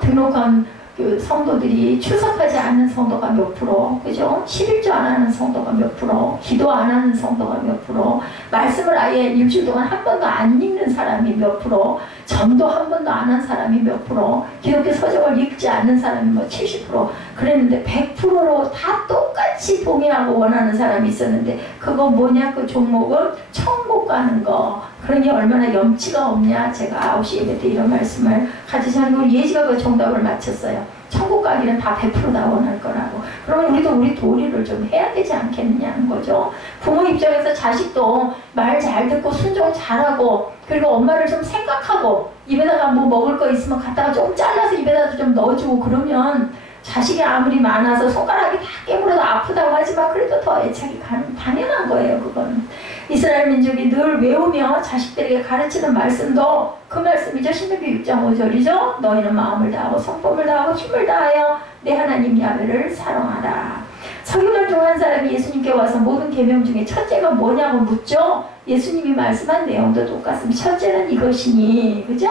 등록한 그 성도들이 출석하지 않는 성도가 몇 프로, 그죠? 11조 안 하는 성도가 몇 프로, 기도 안 하는 성도가 몇 프로, 말씀을 아예 일주일 동안 한 번도 안 읽는 사람이 몇 프로, 전도 한 번도 안 한 사람이 몇 프로, 기독교 서적을 읽지 않는 사람이 뭐 70%, 그랬는데 100%로 다 똑같이 동의하고 원하는 사람이 있었는데 그거 뭐냐? 그 종목은 천국 가는 거. 그러니 얼마나 염치가 없냐. 제가 9시 예배 때 이런 말씀을 가지지 않고 예지가 그 정답을 맞췄어요. 천국 가기는 다 100% 다 원할 거라고. 그러면 우리도 우리 도리를 좀 해야 되지 않겠느냐는 거죠. 부모 입장에서 자식도 말 잘 듣고 순종 잘하고 그리고 엄마를 좀 생각하고 입에다가 뭐 먹을 거 있으면 갖다가 조금 잘라서 입에다 좀 넣어주고 그러면 자식이 아무리 많아서 손가락이 다 깨물어도 아프다고 하지만 그래도 더 애착이 가는 당연한 거예요. 그거는 이스라엘 민족이 늘 외우며 자식들에게 가르치는 말씀도 그 말씀이죠. 신명기 6장 5절이죠. 너희는 마음을 다하고 성품을 다하고 힘을 다하여 내 하나님 야훼를 사랑하라. 서기관 중 한 사람이 예수님께 와서 모든 계명 중에 첫째가 뭐냐고 묻죠. 예수님이 말씀한 내용도 똑같습니다. 첫째는 이것이니, 그죠?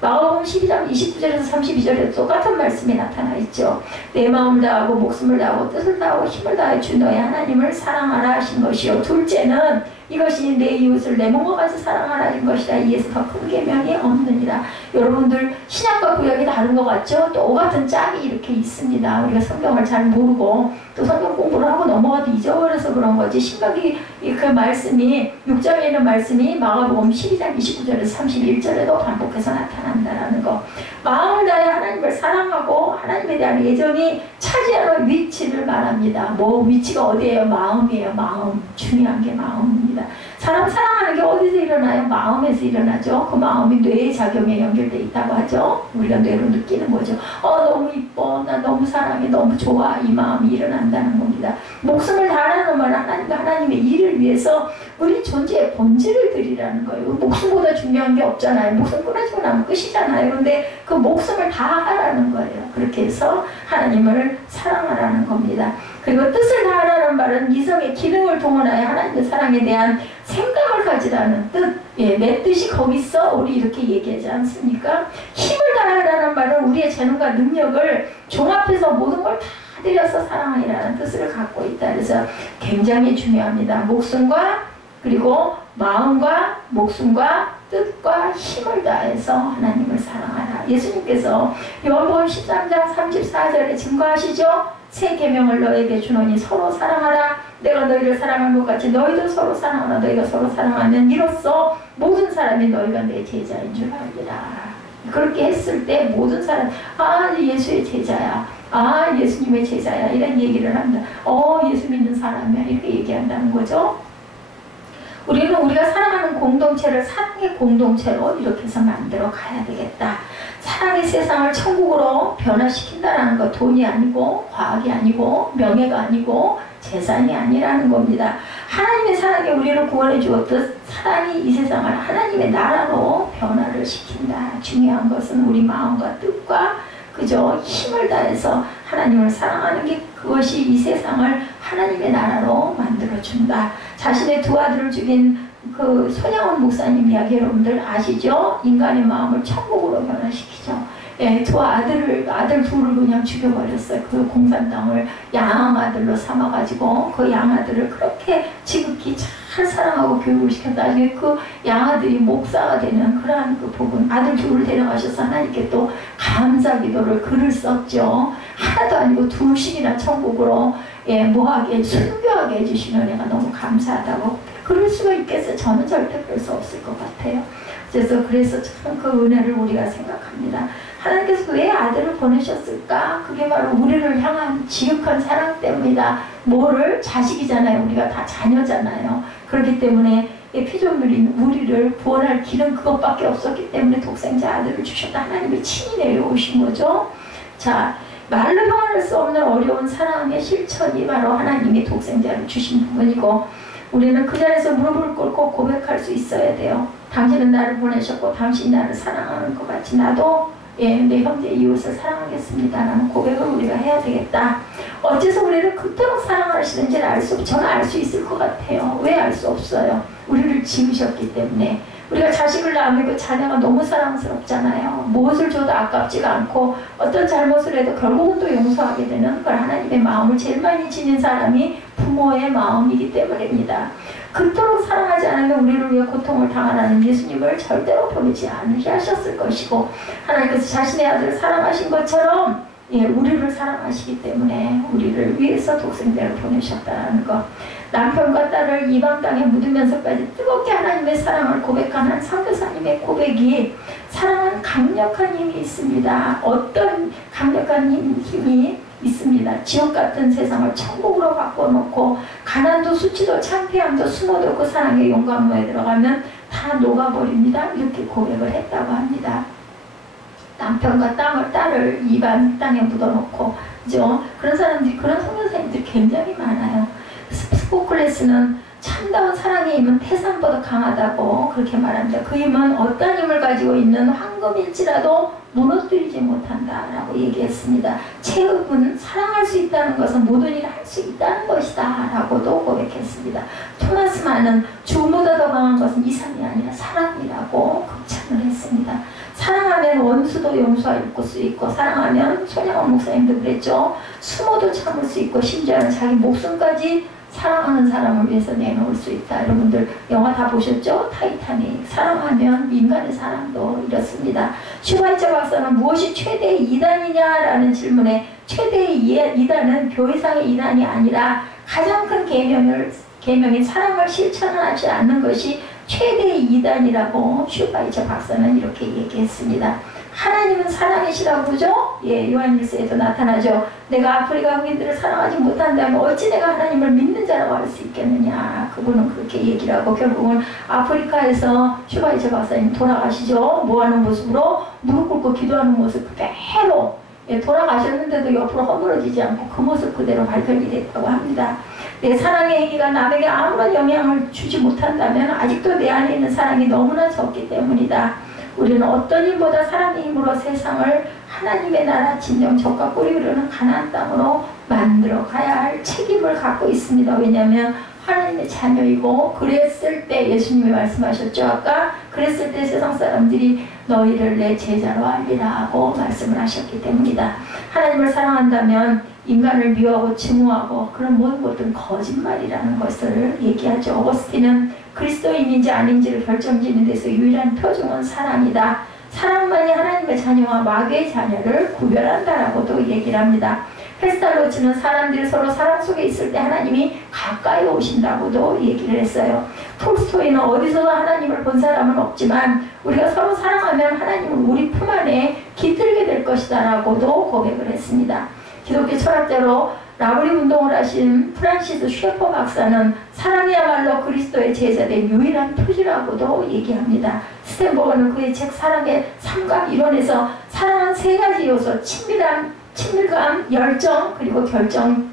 마가복음 12장 29절에서 32절에도 똑같은 말씀이 나타나 있죠. 내 마음을 다하고 목숨을 다하고 뜻을 다하고 힘을 다해 주 너의 하나님을 사랑하라 하신 것이요. 둘째는 이것이 내 이웃을 내 몸과 같이 사랑하라 하신 것이라. 이에서 더 큰 계명이 없느니라. 여러분들 신약과 구약이 다른 것 같죠? 똑같은 짝이 이렇게 있습니다. 우리가 성경을 잘 모르고 또 성경 공부를 하고 넘어가도 잊어버려서 그런 거지. 신명기 그 말씀이 6장에 있는 말씀이 마가복음 12장 29절에서 31절에도 반복해서 나타난다라는 거. 마음을 다해 하나님을 사랑하고 하나님에 대한 애정이 차지하는 위치를 말합니다. 뭐 위치가 어디예요? 마음이에요. 마음. 중요한 게 마음입니다. 사람 사랑하는 게 어디서 일어나요? 마음에서 일어나죠. 그 마음이 뇌의 작용에 연결되어 있다고 하죠. 우리가 뇌로 느끼는 거죠. 너무 이뻐, 나 너무 사랑해, 너무 좋아. 이 마음이 일어난다는 겁니다. 목숨을 다하는 말은 하나님과 하나님의 일을 위해서 우리 존재의 본질을 드리라는 거예요. 목숨보다 중요한 게 없잖아요. 목숨 끊어지고 나면 끝이잖아요. 그런데 그 목숨을 다하라는 거예요. 그렇게 해서 하나님을 사랑하라는 겁니다. 그리고 뜻을 다하라는 말은 이성의 기능을 동원하여 하나님의 사랑에 대한 생각을 가지라는 뜻. 내 뜻이 거기 있어. 우리 이렇게 얘기하지 않습니까? 힘을 다하라는 말은 우리의 재능과 능력을 종합해서 모든 걸 다 들여서 사랑하라는 뜻을 갖고 있다. 그래서 굉장히 중요합니다. 목숨과 그리고 마음과 목숨과 뜻과 힘을 다해서 하나님을 사랑하라. 예수님께서 요한복음 13장 34절에 증거하시죠. 새 계명을 너에게 주노니 서로 사랑하라. 내가 너희를 사랑한 것 같이 너희도 서로 사랑하라. 너희가 서로 사랑하면 이로써 모든 사람이 너희가 내 제자인 줄 알리라. 그렇게 했을 때 모든 사람 예수의 제자야. 예수님의 제자야. 이런 얘기를 한다. 예수 믿는 사람이야. 이렇게 얘기한다는 거죠. 우리는 우리가 사랑하는 공동체를 사랑의 공동체로 이렇게 해서 만들어 가야 되겠다. 사랑의 세상을 천국으로 변화시킨다는 거 돈이 아니고 과학이 아니고 명예가 아니고 재산이 아니라는 겁니다. 하나님의 사랑이 우리를 구원해 주었듯 사랑이 이 세상을 하나님의 나라로 변화를 시킨다. 중요한 것은 우리 마음과 뜻과 그저 힘을 다해서 하나님을 사랑하는 게 그것이 이 세상을 하나님의 나라로 만들어준다. 자신의 두 아들을 죽인 그 손양원 목사님 이야기 여러분들 아시죠? 인간의 마음을 천국으로 변화시키죠. 아들 둘을 그냥 죽여버렸어요. 그 공산 땅을 양아들로 삼아가지고 그 양아들을 그렇게 지극히 잘 사랑하고 교육을 시켰다. 나중에 그 양아들이 목사가 되는 그러한 그 부분. 아들 둘을 데려가셔서 하나님께 또 감사 기도를 글을 썼죠. 하나도 아니고 둘씩이나 천국으로 뭐하게 순교하게 해주시는 애가 너무 감사하다고 글을 있겠어요? 저는 절대 그럴 수 없을 것 같아요. 그래서 참 그 은혜를 우리가 생각합니다. 하나님께서 왜 아들을 보내셨을까? 그게 바로 우리를 향한 지극한 사랑 때문이다. 뭐를? 자식이잖아요. 우리가 다 자녀잖아요. 그렇기 때문에 피조물인 우리를 구원할 길은 그것밖에 없었기 때문에 독생자 아들을 주셨다. 하나님이 친히 내려오신 거죠. 자, 말로 표현할 수 없는 어려운 사랑의 실천이 바로 하나님이 독생자를 주신 부분이고, 우리는 그 자리에서 무릎을 꿇고 고백할 수 있어야 돼요. 당신은 나를 보내셨고 당신이 나를 사랑하는 것 같이 나도 내 형제 이웃을 사랑하겠습니다 라는 고백을 우리가 해야 되겠다. 어째서 우리를 그토록 사랑하시는지를 저는 알 수 있을 것 같아요. 왜 알 수 없어요? 우리를 지으셨기 때문에. 우리가 자식을 낳으면 자녀가 너무 사랑스럽잖아요. 무엇을 줘도 아깝지가 않고 어떤 잘못을 해도 결국은 또 용서하게 되는 걸 하나님의 마음을 제일 많이 지닌 사람이 부모의 마음이기 때문입니다. 그토록 사랑하지 않으면 우리를 위해 고통을 당하라는 예수님을 절대로 보내지 않으셨을 것이고, 하나님께서 자신의 아들을 사랑하신 것처럼 우리를 사랑하시기 때문에 우리를 위해서 독생자를 보내셨다는 것. 남편과 딸을 이방 땅에 묻으면서까지 뜨겁게 하나님의 사랑을 고백하는 선교사님의 고백이 사랑은 강력한 힘이 있습니다. 어떤 강력한 힘이 있습니다. 지옥 같은 세상을 천국으로 바꿔놓고 가난도 수치도 창피함도 숨어도 그 사랑의 용광로에 들어가면 다 녹아버립니다. 이렇게 고백을 했다고 합니다. 남편과 딸을 이방 땅에 묻어놓고, 그죠? 그런 사람들이, 그런 선교사님들이 굉장히 많아요. 스포클레스는 참다운 사랑의 힘은 태산보다 강하다고 그렇게 말합니다. 그 힘은 어떤 힘을 가지고 있는 황금일지라도 무너뜨리지 못한다라고 얘기했습니다. 체험은 사랑할 수 있다는 것은 모든 일을 할 수 있다는 것이다 라고도 고백했습니다. 토마스 만은 죽음보다 더 강한 것은 이상이 아니라 사랑이라고 극찬을 했습니다. 사랑하면 원수도 용서할 수 있고, 사랑하면 손양원 목사님도 그랬죠. 수모도 참을 수 있고, 심지어는 자기 목숨까지 사랑하는 사람을 위해서 내놓을 수 있다. 여러분들 영화 다 보셨죠? 타이타닉. 사랑하면 인간의 사랑도 이렇습니다. 슈바이처 박사는 무엇이 최대의 이단이냐라는 질문에, 최대의 이단은 교회상의 이단이 아니라 가장 큰 계명인 사랑을 실천하지 않는 것이 최대의 이단이라고 슈바이처 박사는 이렇게 얘기했습니다. 하나님은 사랑이시라고 그러죠? 요한일서에도 나타나죠. 내가 아프리카 흑인들을 사랑하지 못한다면 어찌 내가 하나님을 믿는 자라고 할 수 있겠느냐. 그분은 그렇게 얘기를 하고 결국은 아프리카에서 슈바이처 박사님 돌아가시죠. 뭐하는 모습으로? 무릎 꿇고 기도하는 모습 그대로 돌아가셨는데도 옆으로 허물어지지 않고 그 모습 그대로 발견이 됐다고 합니다. 내 사랑의 행위가 남에게 아무런 영향을 주지 못한다면 아직도 내 안에 있는 사랑이 너무나 적기 때문이다. 우리는 어떤 힘보다 사랑의 힘으로 세상을 하나님의 나라 진정 젖과 꿀이 흐르는 가나안 땅으로 만들어 가야 할 책임을 갖고 있습니다. 왜냐하면 하나님의 자녀이고, 그랬을 때 예수님이 말씀하셨죠. 아까 그랬을 때 세상 사람들이 너희를 내 제자로 알리라고 말씀을 하셨기 때문이다. 하나님을 사랑한다면 인간을 미워하고 증오하고 그런 모든 것들은 거짓말이라는 것을 얘기하죠. 어거스틴은 그리스도인인지 아닌지를 결정짓는 데서 유일한 표징은 사랑이다. 사랑만이 하나님의 자녀와 마귀의 자녀를 구별한다라고도 얘기를 합니다. 페스탈로치는 사람들이 서로 사랑 속에 있을 때 하나님이 가까이 오신다고도 얘기를 했어요. 톨스토이는 어디서도 하나님을 본 사람은 없지만 우리가 서로 사랑하면 하나님은 우리 품 안에 깃들게 될 것이다 라고도 고백을 했습니다. 기독교 철학자로 라브리 운동을 하신 프란시스 쉐퍼 박사는 사랑이야말로 그리스도의 제자된 유일한 표지라고도 얘기합니다. 스탠버거는 그의 책 사랑의 삼각 이론에서 사랑은 세 가지 요소, 친밀감, 열정, 그리고 결정,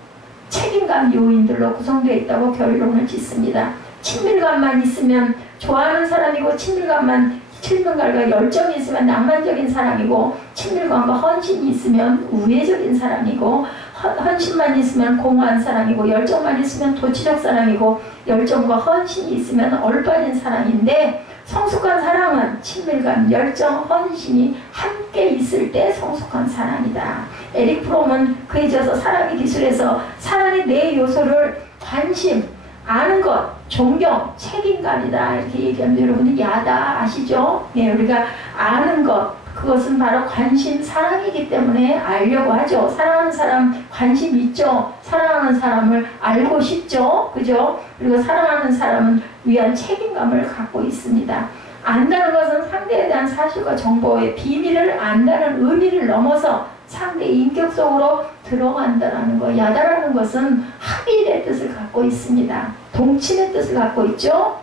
책임감 요인들로 구성되어 있다고 결론을 짓습니다. 친밀감만 있으면 좋아하는 사람이고, 친밀감과 열정이 있으면 낭만적인 사람이고, 친밀감과 헌신이 있으면 우애적인 사람이고, 헌신만 있으면 공허한 사람이고, 열정만 있으면 도치적 사람이고, 열정과 헌신이 있으면 얼빠진 사람인데, 성숙한 사랑은 친밀감, 열정, 헌신이 함께 있을 때 성숙한 사랑이다. 에릭 프롬은 그에 이어서 사랑의 기술에서 사랑의 네 요소를 관심, 아는 것, 존경, 책임감이다 이렇게 얘기합니다. 여러분들 야다 아시죠? 우리가 아는 것, 그것은 바로 관심, 사랑이기 때문에 알려고 하죠. 사랑하는 사람 관심 있죠. 사랑하는 사람을 알고 싶죠. 그죠? 그리고 사랑하는 사람은 위한 책임감을 갖고 있습니다. 안다는 것은 상대에 대한 사실과 정보의 비밀을 안다는 의미를 넘어서 상대의 인격 속으로 들어간다는 거. 야다라는 것은 합의의 뜻을 갖고 있습니다. 동침의 뜻을 갖고 있죠.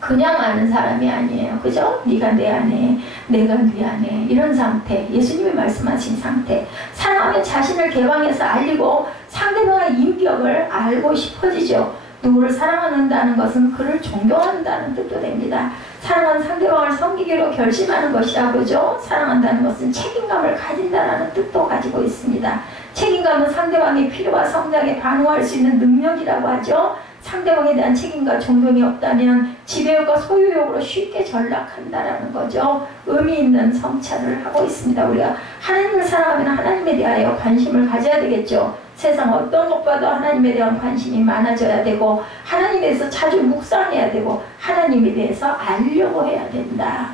그냥 아는 사람이 아니에요. 그죠? 네가 내 안에, 내가 네 안에, 이런 상태. 예수님이 말씀하신 상태. 사랑하면 자신을 개방해서 알리고 상대방의 인격을 알고 싶어지죠. 누구를 사랑한다는 것은 그를 존경한다는 뜻도 됩니다. 사랑은 상대방을 섬기기로 결심하는 것이라 그죠? 사랑한다는 것은 책임감을 가진다는 뜻도 가지고 있습니다. 책임감은 상대방의 필요와 성장에 반응할 수 있는 능력이라고 하죠. 상대방에 대한 책임과 존경이 없다면 지배욕과 소유욕으로 쉽게 전락한다라는 거죠. 의미 있는 성찰을 하고 있습니다. 우리가 하나님을 사랑하면 하나님에 대하여 관심을 가져야 되겠죠. 세상 어떤 것보다도 하나님에 대한 관심이 많아져야 되고 하나님에 대해서 자주 묵상해야 되고 하나님에 대해서 알려고 해야 된다.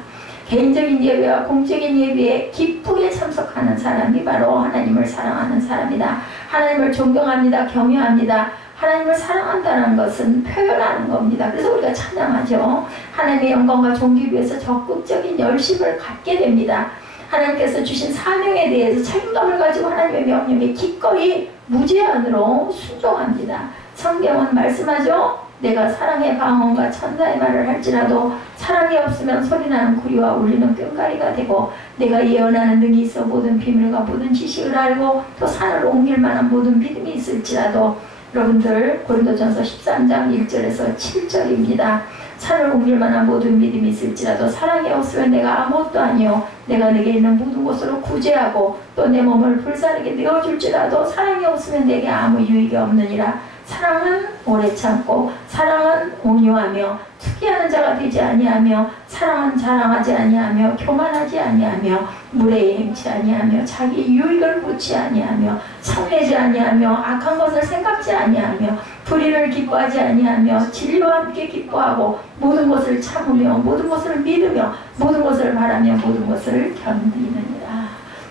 개인적인 예배와 공적인 예배에 기쁘게 참석하는 사람이 바로 하나님을 사랑하는 사람이다. 하나님을 존경합니다. 경외합니다. 하나님을 사랑한다는 것은 표현하는 겁니다. 그래서 우리가 찬양하죠. 하나님의 영광과 존귀 위해서 적극적인 열심을 갖게 됩니다. 하나님께서 주신 사명에 대해서 책임감을 가지고 하나님의 명령에 기꺼이 무제한으로 순종합니다. 성경은 말씀하죠. 내가 사랑의 방언과 천사의 말을 할지라도 사랑이 없으면 소리나는 구리와 울리는 꽹과리가 되고 내가 예언하는 능이 있어 모든 비밀과 모든 지식을 알고 또 산을 옮길 만한 모든 믿음이 있을지라도 여러분들 고린도전서 13장 1절에서 7절입니다. 산을 옮길 만한 모든 믿음이 있을지라도 사랑이 없으면 내가 아무것도 아니요 내가 내게 있는 모든 것으로 구제하고 또 내 몸을 불사르게 내어줄지라도 사랑이 없으면 내게 아무 유익이 없느니라. 사랑은 오래 참고 사랑은 온유하며 투기하는 자가 되지 아니하며 사랑은 자랑하지 아니하며 교만하지 아니하며 무례히 행치 아니하며 자기 유익을 보지 아니하며 성내지 아니하며 악한 것을 생각지 아니하며 불의를 기뻐하지 아니하며 진리와 함께 기뻐하고 모든 것을 참으며 모든 것을 믿으며 모든 것을 바라며 모든 것을 견디느니라.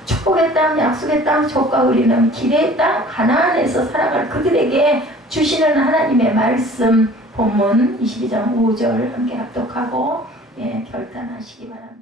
축복의 땅, 약속의 땅, 족과 의리는 기대의 땅 가나안에서 살아갈 그들에게 주시는 하나님의 말씀 본문 22장 5절 함께 합독하고 결단하시기 바랍니다.